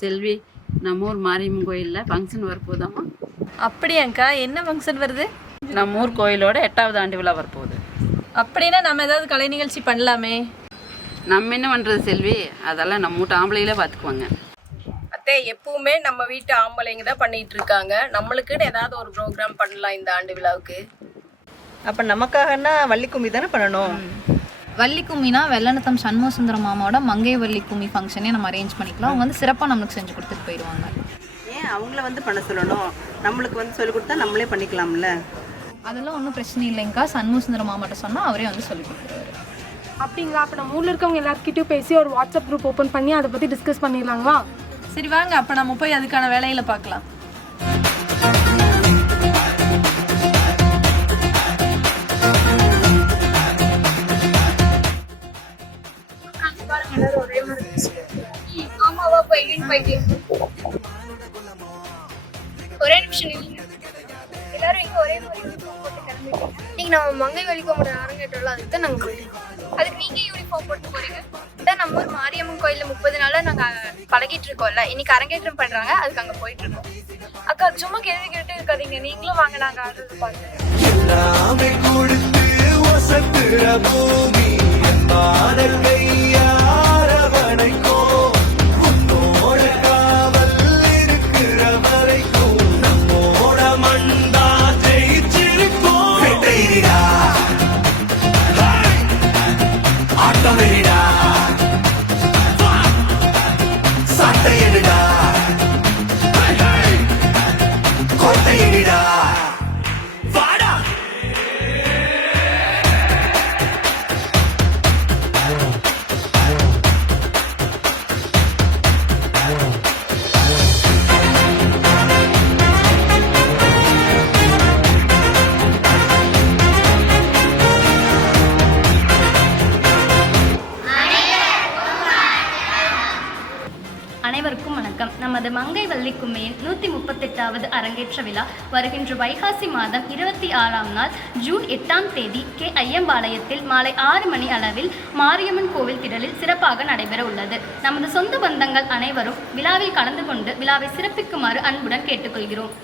செல்வி நம்ம ஊர் மாரியம்மன் கோயிலில் ஃபங்க்ஷன் வரப்போதாம்மா அப்படியாங்க்கா என்ன ஃபங்க்ஷன் வருது? நம்ம ஊர் கோயிலோட எட்டாவது ஆண்டு விழா வரப்போகுது. அப்படின்னா நம்ம ஏதாவது கலை நிகழ்ச்சி பண்ணலாமே. நம்ம என்ன பண்ணுறது செல்வி? அதெல்லாம் நம்ம வீட்டு ஆம்பளையில பார்த்துக்குவாங்க அத்தை எப்பவுமே நம்ம வீட்டு ஆம்பளைங்க தான் பண்ணிட்டு இருக்காங்க. நம்மளுக்குன்னு ஏதாவது ஒரு ப்ரோக்ராம் பண்ணலாம் இந்த ஆண்டு விழாவுக்கு. அப்போ நமக்காகன்னா வள்ளி கும்மி தானே பண்ணணும்? வள்ளி கும்மினா வெள்ளநத்தம் சண்முக சுந்தரம் மாமாவோட மங்கை வள்ளி கும்மி ஃபங்க்ஷனே நம்ம அரேஞ்ச் பண்ணிக்கலாம். அவங்க வந்து சிறப்பாக நம்மளுக்கு செஞ்சு கொடுத்துட்டு போயிடுவாங்க. ஏன் அவங்கள வந்து பண்ண சொல்லணும்? நம்மளுக்கு வந்து சொல்லி கொடுத்தா நம்மளே பண்ணிக்கலாம்ல? அதெல்லாம் ஒன்றும் பிரச்சனை இல்லைங்கக்கா சண்முக சுந்தரம் மாமாட்ட சொன்னால் அவரே வந்து சொல்லி கொடுத்துருவாரு. அப்படிங்களா? அப்போ நம்ம ஊரில் இருக்கவங்க எல்லாருக்கிட்டையும் பேசி ஒரு வாட்ஸ்அப் குரூப் ஓப்பன் பண்ணி அதை பற்றி டிஸ்கஸ் பண்ணிடலாங்களா? சரி வாங்க. அப்போ நம்ம போய் அதுக்கான வேலையில பார்க்கலாம். ஒரே நிமிஷம் எல்லாரும் இங்க ஒரே மாதிரி நீங்க நம்ம மங்கை வலிக்கோமோட அரங்கேற்றோம்ல அதுக்கு தான் நாங்க போயிருக்கோம் அதுக்கு நீங்க யூனிஃபார்ம் போட்டு போறீங்க? இதான் நம்ம ஊர் மாரியம்மன் கோயில்ல முப்பது நாளா நாங்க பழகிட்டு இருக்கோம்ல. இன்னைக்கு அரங்கேற்றம் பண்றாங்க அதுக்கு அங்க போயிட்டு இருக்கோம். அக்கா சும்மா கேள்வி கேட்டு இருக்காதீங்க. நீங்களும் வாங்க நாங்க ஆடுறது பார்த்து. ஆட்டம் நமது மங்கை வள்ளி கும்மையின் நூற்றி முப்பத்தெட்டாவது அரங்கேற்ற விழா வருகின்ற வைகாசி மாதம் இருபத்தி ஆறாம் நாள் ஜூன் எட்டாம் தேதி கே ஐயம்பாளையத்தில் மாலை ஆறு மணி அளவில் மாரியம்மன் கோவில் திடலில் சிறப்பாக நடைபெற உள்ளது. நமது சொந்த பந்தங்கள் அனைவரும் விழாவில் கலந்து கொண்டு விழாவை சிறப்பிக்குமாறு அன்புடன் கேட்டுக்கொள்கிறோம்.